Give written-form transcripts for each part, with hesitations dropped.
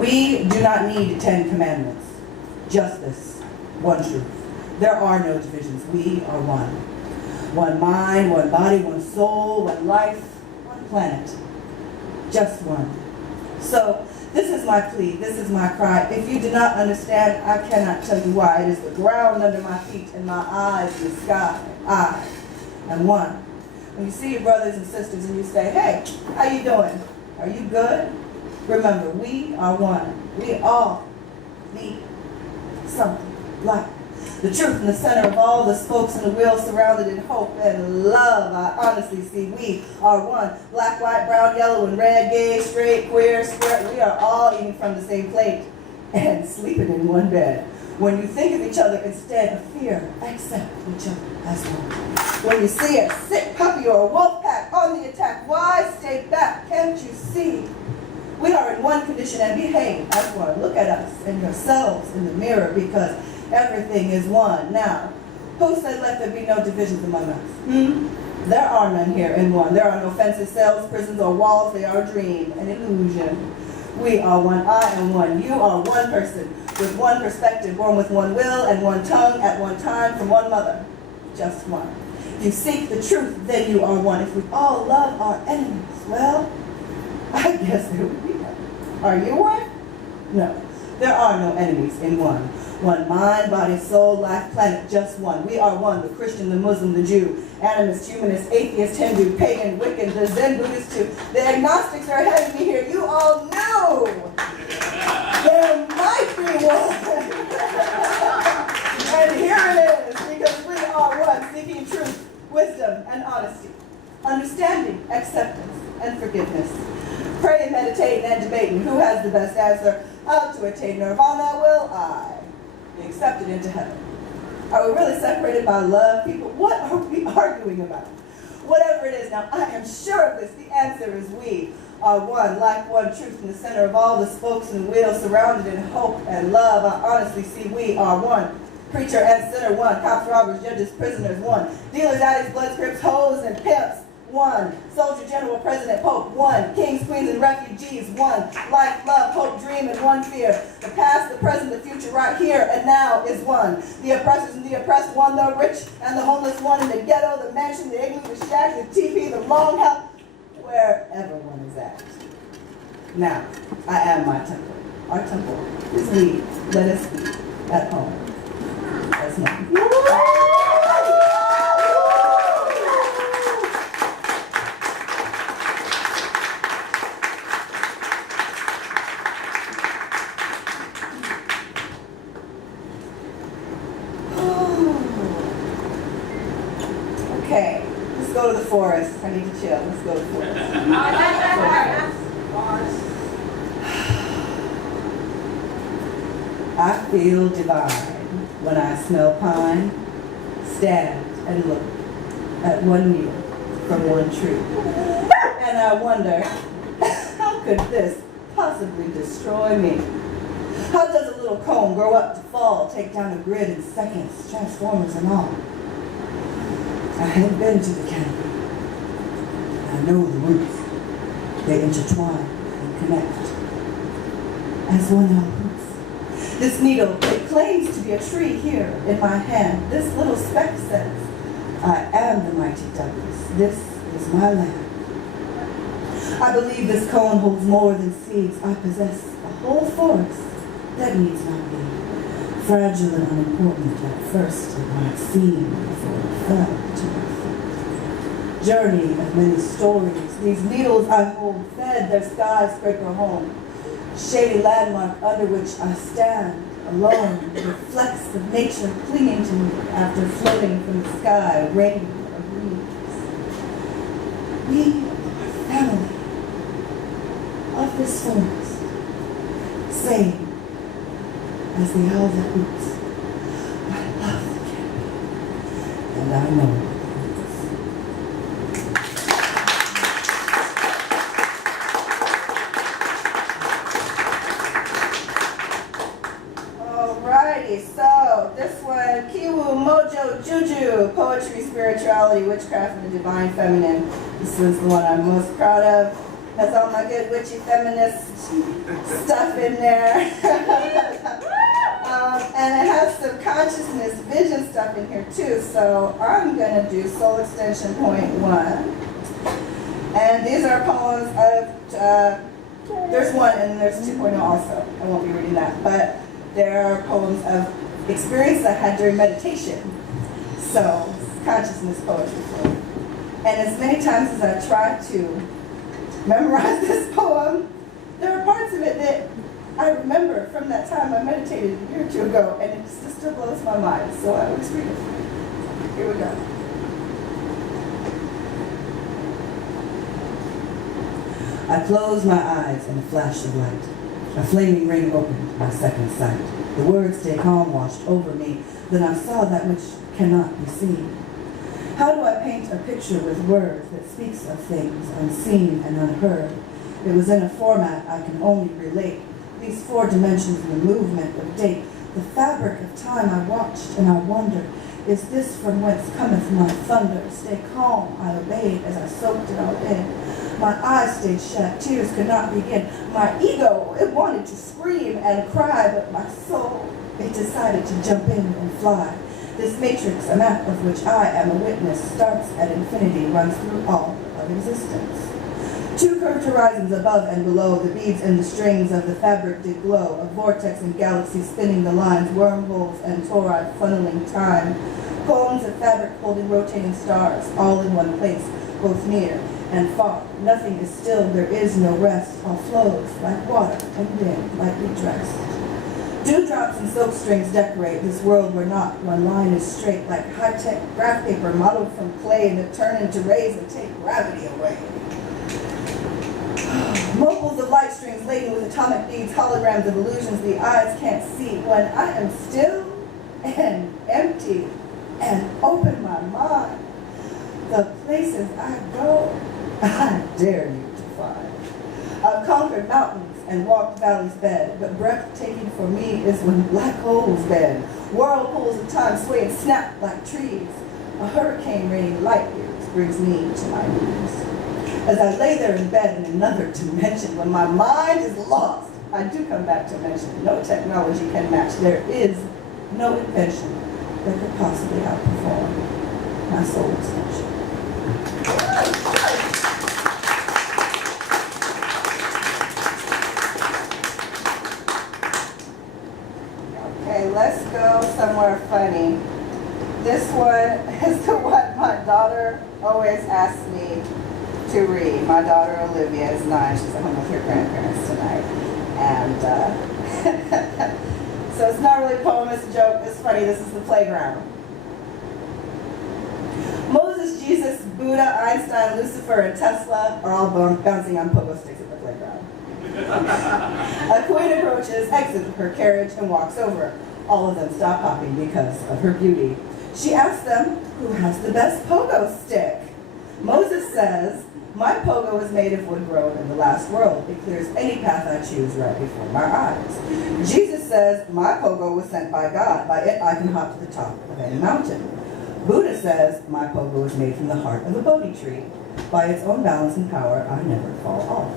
We do not need 10 commandments, just this one truth. There are no divisions. We are one. One mind, one body, one soul, one life, one planet. Just one. So, this is my plea, this is my cry. If you do not understand, I cannot tell you why. It is the ground under my feet and my eyes in the sky. I am one. When you see your brothers and sisters and you say, hey, how you doing? Are you good? Remember, we are one. We all need something like the truth in the center of all the spokes in the wheel, surrounded in hope and love. I honestly see we are one. Black, white, brown, yellow, and red, gay, straight, queer, square. We are all eating from the same plate and sleeping in one bed. When you think of each other instead of fear, accept each other as one. When you see a sick puppy or a wolf pack on the attack, why stay back? Can't you see? We are in one condition and behave as one. Look at us and yourselves in the mirror, because everything is one. Now, who said let there be no divisions among us? There are none here in one. There are no fences, cells, prisons, or walls. They are a dream, an illusion. We are one. I am one. You are one person with one perspective, born with one will and one tongue at one time from one mother. Just one. If you seek the truth, then you are one. If we all love our enemies, well, I guess there would be one. Are you one? No. There are no enemies in one. One mind, body, soul, life, planet, just one. We are one, the Christian, the Muslim, the Jew, animist, humanist, atheist, Hindu, pagan, Wiccan, the Zen Buddhist too. The agnostics are ahead of me here. You all know there might be one. And here it is, because we are one, seeking truth, wisdom, and honesty, understanding, acceptance, and forgiveness. Praying, meditating, and debating who has the best answer, how to attain nirvana will I be accepted into heaven. Are we really separated by love, people? What are we arguing about? Whatever it is, now I am sure of this, the answer is we are one, like one truth in the center of all the spokes and wheels, surrounded in hope and love. I honestly see we are one. Preacher and sinner, one. Cops, robbers, judges, prisoners, one. Dealers, addicts, blood scripts, hoes, and pimps, one. Soldier, general, president, pope, one. Kings, queens, and refugees, one. Life, love, hope, dream, and one fear. The past, the present, the future, right here and now is one. The oppressors and the oppressed, one. The rich and the homeless, one. In the ghetto, the mansion, the igloo, the shack, the teepee, the long house, wherever one is at. Now, I am my temple. Our temple is we. Let us be at home. That's mine. Okay, let's go to the forest. I need to chill. Let's go to the forest. I feel divine when I smell pine, stand and look at one needle from one tree. And I wonder, how could this possibly destroy me? How does a little cone grow up to fall, take down a grid in seconds, transformers and all? I have been to the canopy. I know the roots. They intertwine and connect as one roots. This needle, it claims to be a tree here in my hand. This little speck says, I am the mighty Douglas. This is my land. I believe this cone holds more than seeds. I possess a whole forest that needs not be. Fragile and unimportant at first, it might seem before it fell to my feet. Journey of many stories. These needles I hold fed their skyscraper home. Shady landmark under which I stand alone. Reflects of nature clinging to me after floating from the sky, rain of leaves. We are family of this forest. Same as the owl that hoots. I love the canopy, and I know it. Alrighty, so this one, Kiwu, Mojo, Juju, poetry, spirituality, witchcraft, and the divine feminine. This one's the one I'm most proud of. Has all my good witchy feminist stuff in there. And it has some consciousness vision stuff in here too. So I'm going to do Soul Extension Point 1. And these are poems of, there's 1 and there's 2.0 also. I won't be reading that. But there are poems of experience I had during meditation. So, consciousness poetry. And as many times as I tried to memorize this poem, there are parts of it that I remember from that time I meditated a year or 2 ago, and it still blows my mind. So I will just read it. Here we go. I closed my eyes in a flash of light. A flaming ring opened my second sight. The words stay calm washed over me. Then I saw that which cannot be seen. How do I paint a picture with words that speaks of things unseen and unheard? It was in a format I can only relate. These 4 dimensions in the movement of date, the fabric of time I watched and I wondered, is this from whence cometh my thunder? Stay calm, I obeyed as I soaked it all in. My eyes stayed shut, tears could not begin. My ego, it wanted to scream and cry, but my soul, it decided to jump in and fly. This matrix, a map of which I am a witness, starts at infinity, runs through all of existence. 2 curved horizons above and below, the beads and the strings of the fabric did glow, a vortex and galaxy spinning the lines, wormholes and tori funneling time. Poems of fabric holding rotating stars, all in one place, both near and far. Nothing is still, there is no rest, all flows like water and wind, lightly dressed. Dewdrops and silk strings decorate this world where not one line is straight, like high-tech graph paper modeled from clay that turn into rays and take gravity away. Mobiles of light strings laden with atomic beads, holograms of illusions the eyes can't see. When I am still and empty and open my mind, the places I go, I dare you to find. I've conquered mountains and walked valleys bed, but breathtaking for me is when black holes bend. Whirlpools of time sway and snap like trees. A hurricane raining light years brings me to my knees. As I lay there in bed in another dimension, when my mind is lost, I do come back to mention no technology can match. There is no invention that could possibly outperform my soul extension. Okay, let's go somewhere funny. This one is the one my daughter always asks me to read. My daughter Olivia is 9. She's at home with her grandparents tonight. And so it's not really a poem, it's a joke, it's funny. This is the playground. Moses, Jesus, Buddha, Einstein, Lucifer, and Tesla are all bouncing on pogo sticks at the playground. A queen approaches, exits her carriage, and walks over. All of them stop hopping because of her beauty. She asks them, who has the best pogo stick? Moses says, my pogo is made of wood grown in the last world. It clears any path I choose right before my eyes. Jesus says, my pogo was sent by God. By it I can hop to the top of any mountain. Buddha says, my pogo is made from the heart of a Bodhi tree. By its own balance and power, I never fall off.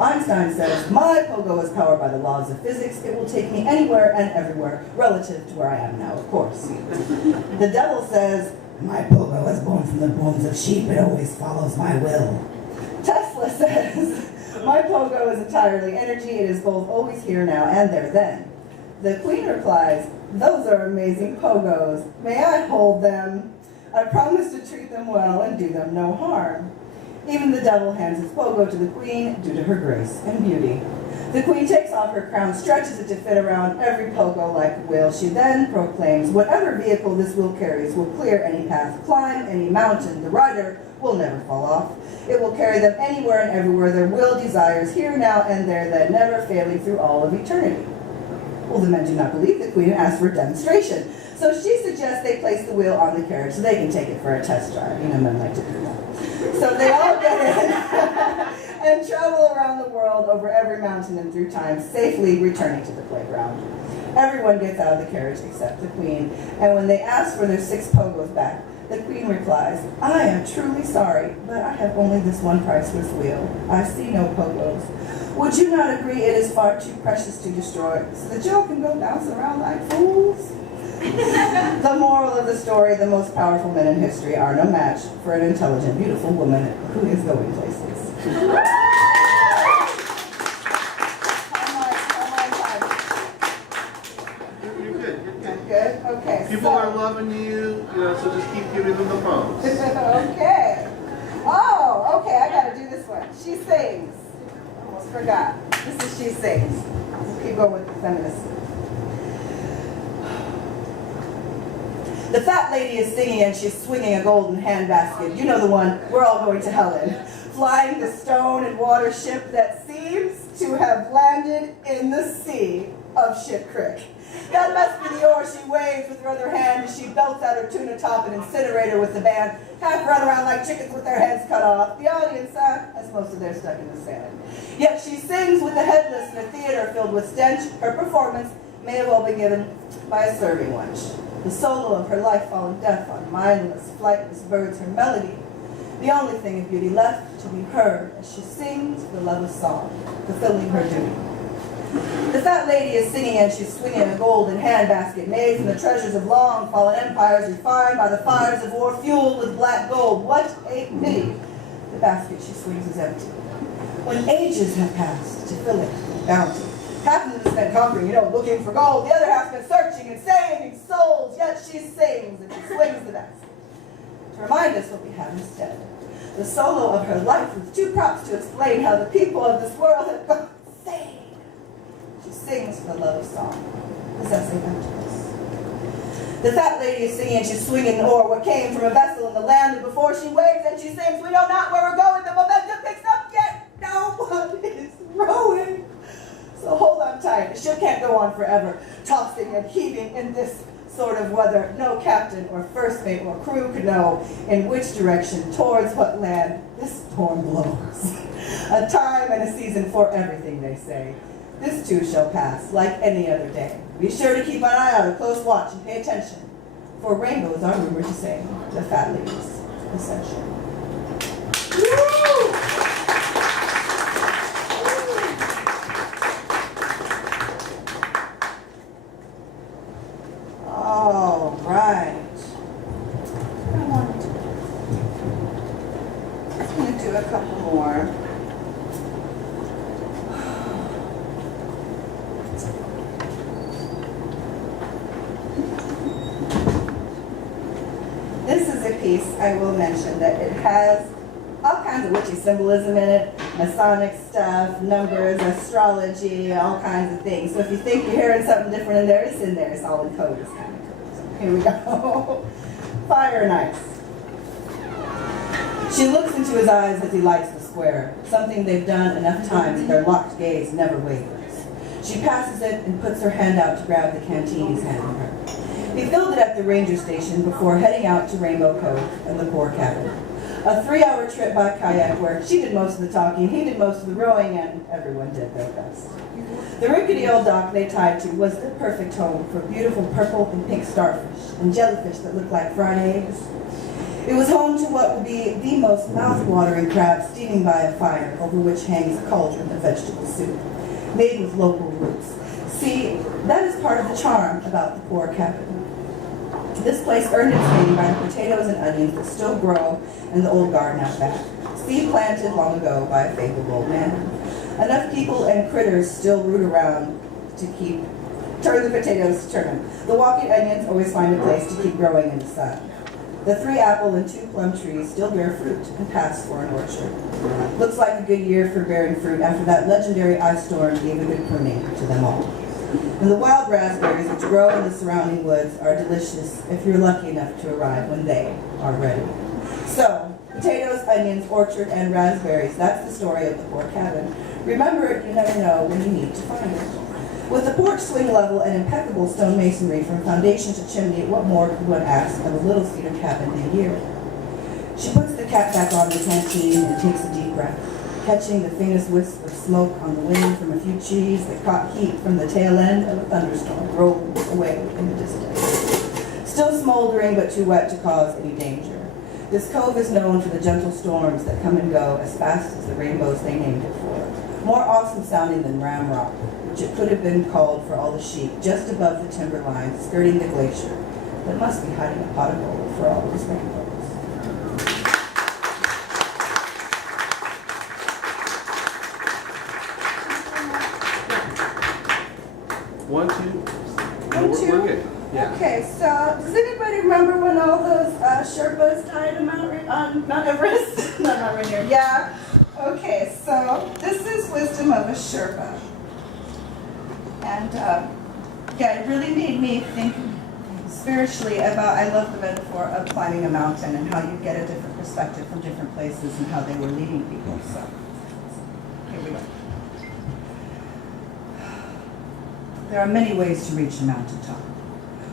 Einstein says, my pogo is powered by the laws of physics. It will take me anywhere and everywhere, relative to where I am now, of course. The devil says, my pogo is born from the bones of sheep. It always follows my will. Tesla says, my pogo is entirely energy. It is both always here now and there then. The queen replies, those are amazing pogos. May I hold them? I promise to treat them well and do them no harm. Even the devil hands his pogo to the queen due to her grace and beauty. The queen takes off her crown, stretches it to fit around every pogo like a wheel. She then proclaims, whatever vehicle this wheel carries will clear any path, climb any mountain. The rider will never fall off. It will carry them anywhere and everywhere their will desires, here, now, and there, then never failing through all of eternity. Well, the men do not believe the queen and ask for a demonstration. So she suggests they place the wheel on the carriage so they can take it for a test drive. You know, men like to do that. So they all get in, and travel around the world over every mountain and through time, safely returning to the playground. Everyone gets out of the carriage except the queen, and when they ask for their 6 pogos back, the queen replies, "I am truly sorry, but I have only this one priceless wheel. I see no pogos. Would you not agree it is far too precious to destroy, so that y'all can go bounce around like fools?" The moral of the story, the most powerful men in history are no match for an intelligent, beautiful woman who is going places. Good? Okay. People are loving you, so just keep giving them the phones. Okay. Oh, okay, I gotta do this one. She sings. Almost forgot. This is She Sings. Let's keep going with the feminist. The fat lady is singing and she's swinging a golden handbasket. You know the one, we're all going to hell in. Flying the stone and water ship that seems to have landed in the sea of Ship Creek. That must be the oar she waves with her other hand as she belts out her tuna top and incinerator with the band, half run around like chickens with their heads cut off. The audience, as most of their stuck in the sand. Yet she sings with the headless in a theater filled with stench. Her performance may have all been given by a serving wench. The solo of her life falling deaf on mindless, flightless birds, her melody, the only thing of beauty left to be heard as she sings the love of song, fulfilling her duty. The fat lady is singing and she's swinging a golden handbasket made from the treasures of long fallen empires, refined by the fires of war, fueled with black gold. What a pity! The basket she swings is empty. When ages have passed to fill it with bounty, half of them has spent conquering, looking for gold. The other half's been searching and saving souls. Yet she sings and she swings the basket to remind us what we have instead. The solo of her life with 2 props to explain how the people of this world have gone insane. She sings for the love of song, possessing emptiness. The fat lady is singing and she's swinging an oar, what came from a vessel in the land, and before she waves and she sings, we know not where we're going, the momentum picks up, yet no one is rowing. So hold on tight, the ship can't go on forever, tossing and heaving in this sort of weather. No captain or first mate or crew could know in which direction, towards what land this storm blows. A time and a season for everything, they say. This too shall pass, like any other day. Be sure to keep an eye out, a close watch, and pay attention, for rainbows are rumored to sing the fat lady's ascension. Woo! All right. I'm going to do a couple more. This is a piece I will mention that it has all kinds of witchy symbolism in it, Masonic stuff, numbers, astrology, all kinds of things. So if you think you're hearing something different in there, it's in there. It's all in code. It's kind of cool. So here we go. Fire and ice. She looks into his eyes as he lights the square, something they've done enough times that their locked gaze never wavers. She passes it and puts her hand out to grab the canteen he's handing her. He filled it at the ranger station before heading out to Rainbow Cove and the Poor Cabin. A 3-hour trip by kayak where she did most of the talking, he did most of the rowing, and everyone did their best. The rickety old dock they tied to was the perfect home for beautiful purple and pink starfish and jellyfish that looked like fried eggs. It was home to what would be the most mouth-watering crab steaming by a fire over which hangs a cauldron of vegetable soup, made with local roots. See, that is part of the charm about the Poor Cabin. This place earned its name by the potatoes and onions that still grow in the old garden out back, seed planted long ago by a fabled old man. Enough people and critters still root around to turn the potatoes to turn them. The walking onions always find a place to keep growing in the sun. The 3 apple and 2 plum trees still bear fruit and pass for an orchard. Looks like a good year for bearing fruit after that legendary ice storm gave a good pruning to them all. And the wild raspberries which grow in the surrounding woods are delicious if you're lucky enough to arrive when they are ready. So, potatoes, onions, orchard, and raspberries, that's the story of the Poor Cabin. Remember, you never know when you need to find it. With the porch swing level and impeccable stone masonry from foundation to chimney, what more could one ask of a little cedar cabin in a year? She puts the cap back on the canteen and takes a deep breath. catching the faintest wisp of smoke on the wind from a few trees that caught heat from the tail end of a thunderstorm rolled away in the distance. Still smoldering, but too wet to cause any danger. This cove is known for the gentle storms that come and go as fast as the rainbows they named it for. More awesome sounding than Ram Rock, which it could have been called for all the sheep, just above the timber line, skirting the glacier, that must be hiding a pot of gold for all those rainbows. One, two. One, two. We're good. Yeah. Okay, so does anybody remember when all those Sherpas died on Mount Everest? No, not right here. Yeah. Okay, so this is wisdom of a Sherpa. And yeah, it really made me think spiritually about, I love the metaphor of climbing a mountain and how you get a different perspective from different places and how they were leading people. So here we go. There are many ways to reach a mountaintop.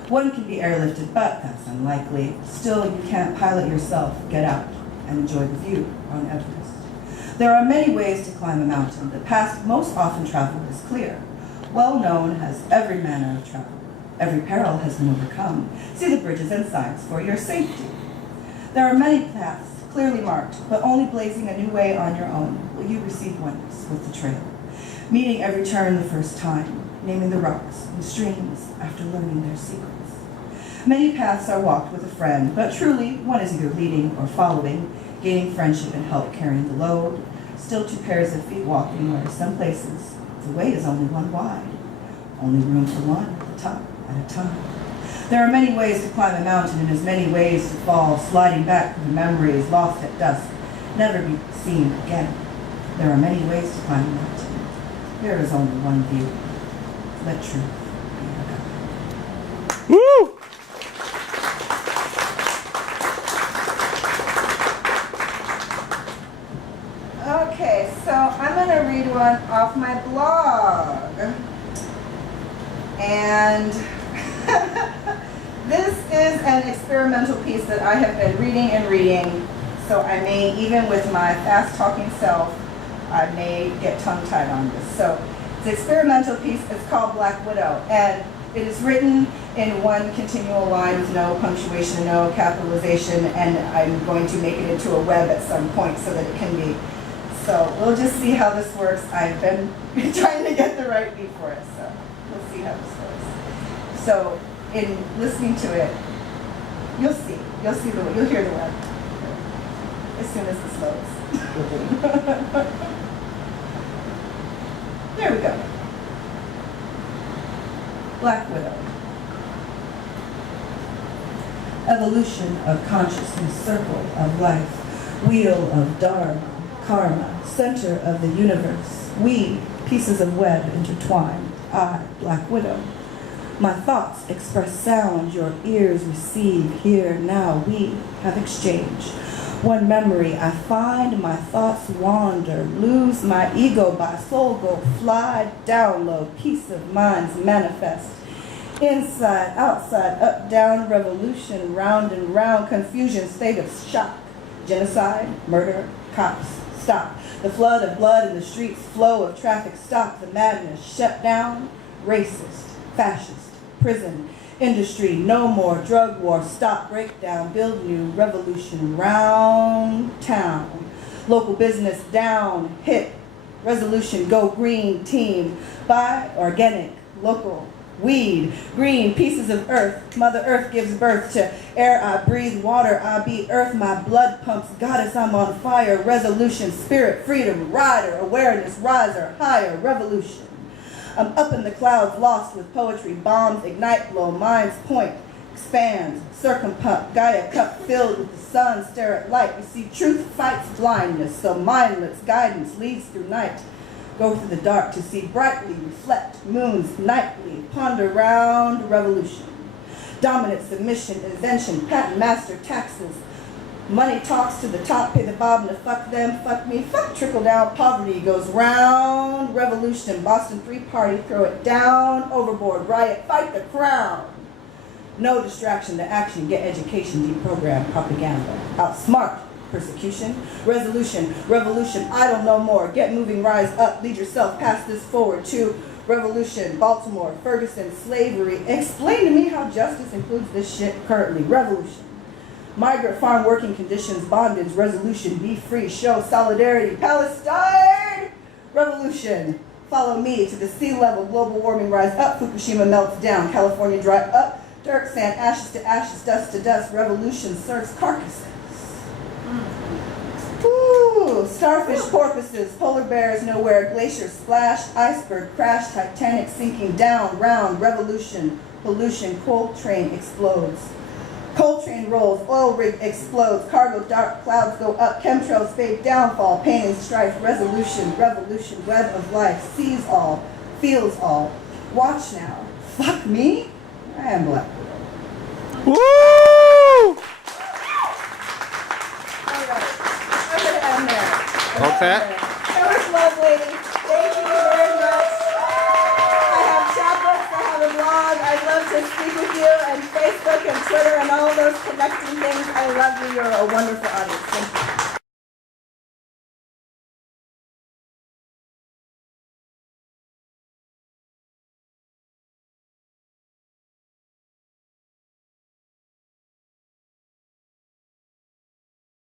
One can be airlifted, but that's unlikely. Still, you can't pilot yourself. Get out and enjoy the view on Everest. There are many ways to climb a mountain. The path most often traveled is clear. Well known as every manner of travel. Every peril has been overcome. See the bridges and signs for your safety. There are many paths clearly marked, but only blazing a new way on your own will you receive oneness with the trail. Meeting every turn the first time, naming the rocks and streams after learning their secrets. Many paths are walked with a friend, but truly one is either leading or following, gaining friendship and help carrying the load. Still two pairs of feet walking where some places the way is only one wide. Only room for one at the top at a time. There are many ways to climb a mountain and as many ways to fall, sliding back from the memories lost at dusk, never be seen again. There are many ways to climb a mountain. There is only one view. Let truth be your guide. Woo! Okay, so I'm going to read one off my blog. And this is an experimental piece that I have been reading. So I may, even with my fast-talking self, I may get tongue-tied on this. So the experimental piece is called Black Widow, and it is written in one continual line with no punctuation, no capitalization, and I'm going to make it into a web at some point so that it can be. So we'll just see how this works. I've been trying to get the right beat for it, so we'll see how this works. So in listening to it, you'll hear the web as soon as this loads. There we go. Black Widow. Evolution of consciousness, circle of life, wheel of dharma, karma, center of the universe. We, pieces of web intertwined. I, Black Widow. My thoughts express sound, your ears receive. Here, now, we have exchanged. One memory I find, my thoughts wander, lose my ego by soul go, fly, download, peace of minds manifest. Inside, outside, up, down, revolution, round and round, confusion, state of shock, genocide, murder, cops, stop. The flood of blood in the streets, flow of traffic, stop. The madness, shut down, racist, fascist, prison, industry, no more, drug war, stop, breakdown, build new, revolution, round town. Local business, down, hit, resolution, go green, team, buy organic, local, weed, green, pieces of earth. Mother Earth gives birth to air I breathe, water I be, earth my blood pumps, goddess I'm on fire, resolution, spirit, freedom, rider, awareness, riser, higher, revolution. I'm up in the clouds, lost with poetry, bombs, ignite, blow, minds point, expand, circumpump, Gaia cup filled with the sun, stare at light. You see, truth fights blindness, so mindless guidance leads through night. Go through the dark to see brightly, reflect, moons nightly, ponder round revolution. Dominant submission, invention, patent master, taxes. Money talks to the top, pay the bottom to fuck them, fuck me, fuck trickle down, poverty goes round, revolution, Boston Free Party, throw it down, overboard, riot, fight the crown. No distraction to action, get education, deprogram, propaganda. Outsmart, persecution, resolution, revolution, idle no more, get moving, rise up, lead yourself, pass this forward to revolution, Baltimore, Ferguson, slavery, explain to me how justice includes this shit currently, revolution, migrant farm working conditions, bondage, resolution, be free, show solidarity, Palestine, revolution, follow me to the sea level, global warming, rise up, Fukushima melts down, California dry up, dirt, sand, ashes to ashes, dust to dust, revolution serves carcasses. Ooh, starfish, porpoises, polar bears nowhere, glacier splash, iceberg crash, Titanic sinking down, round, revolution, pollution, coal train explodes. Coal train rolls, oil rig explodes, cargo dark, clouds go up, chemtrails fade, downfall, pain and strife, resolution, revolution, web of life, sees all, feels all. Watch now. Fuck me? I am black. Woo! Okay. That was lovely. Thank you very much. I have chapbooks, I have a blog. I love to speak with you, and Facebook and Twitter and all those connecting things. I love you. You're a wonderful audience. Thank you.